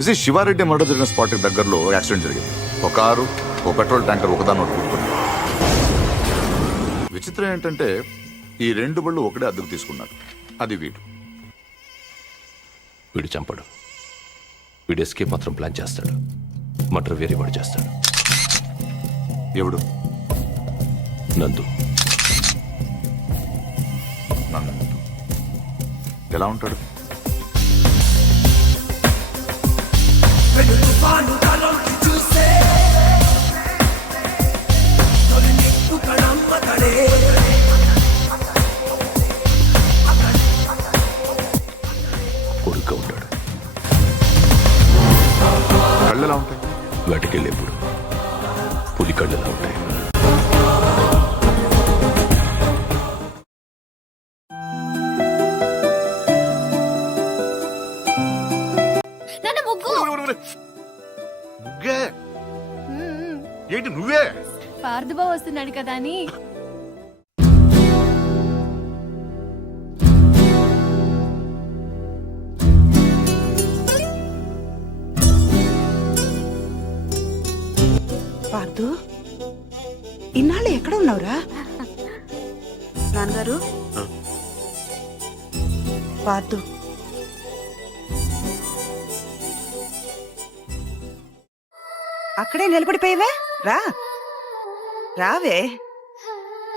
ఇది శివారెడ్డి మర్డర్ జరిగిన స్పాట్ దగ్గరలో యాక్సిడెంట్ జరిగింది. ఒక కారు, ఒక పెట్రోల్ ట్యాంకర్ ఒకదాని ఒకటి కొట్టుకుంది. విచిత్రం ఏంటంటే ఈ రెండు బళ్ళు ఒకటే అద్దెకు తీసుకున్నారు. అది వీడు చంపడు. వీడు ఎస్కేప్ మాత్రం ప్లాన్ చేస్తాడు. మర్డర్ వేరే వాడు చేస్తాడు. ఎవడు? నందు. నందు ఎలా ఉంటాడు? కొడుగ్గా ఉంటాడు. కళ్ళు ఎలా ఉంటాయి? వేటకెళ్ళేప్పుడు పులి కళ్ళు ఎలా ఉంటాయి? ఏంటి నువ్వే? పార్థుబా వస్తున్నాడు కదా అని. పార్థు, ఇన్నాళ్ళు ఎక్కడ ఉన్నావురా? నాన్నగారు, పార్థు అక్కడే నిలబడిపోయావే, రా రావే.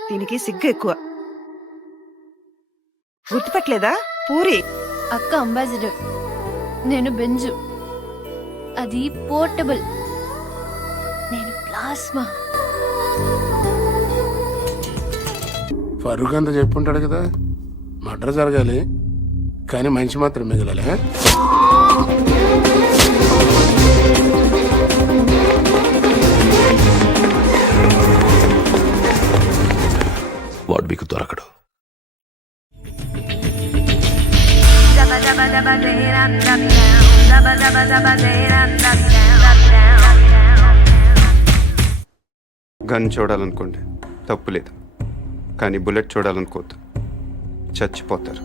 దీనికి సిగ్గు ఎక్కువ. గుర్తుపట్టలేదా? పూరి అక్క అంబాసిడర్, నేను బెంజు. అది పోర్టబుల్, నేను ప్లాస్మా. ఫరూక్ అంతా చెప్పుంటాడు కదా, మర్డర్ జరగాలి కానీ మనిషి మాత్రం మిగలాలి. వాడు మీకు దొరకడు. గన్ చూడాలనుకోండి, తప్పు లేదు. కానీ బుల్లెట్ చూడాలనుకోవద్దు, చచ్చిపోతారు.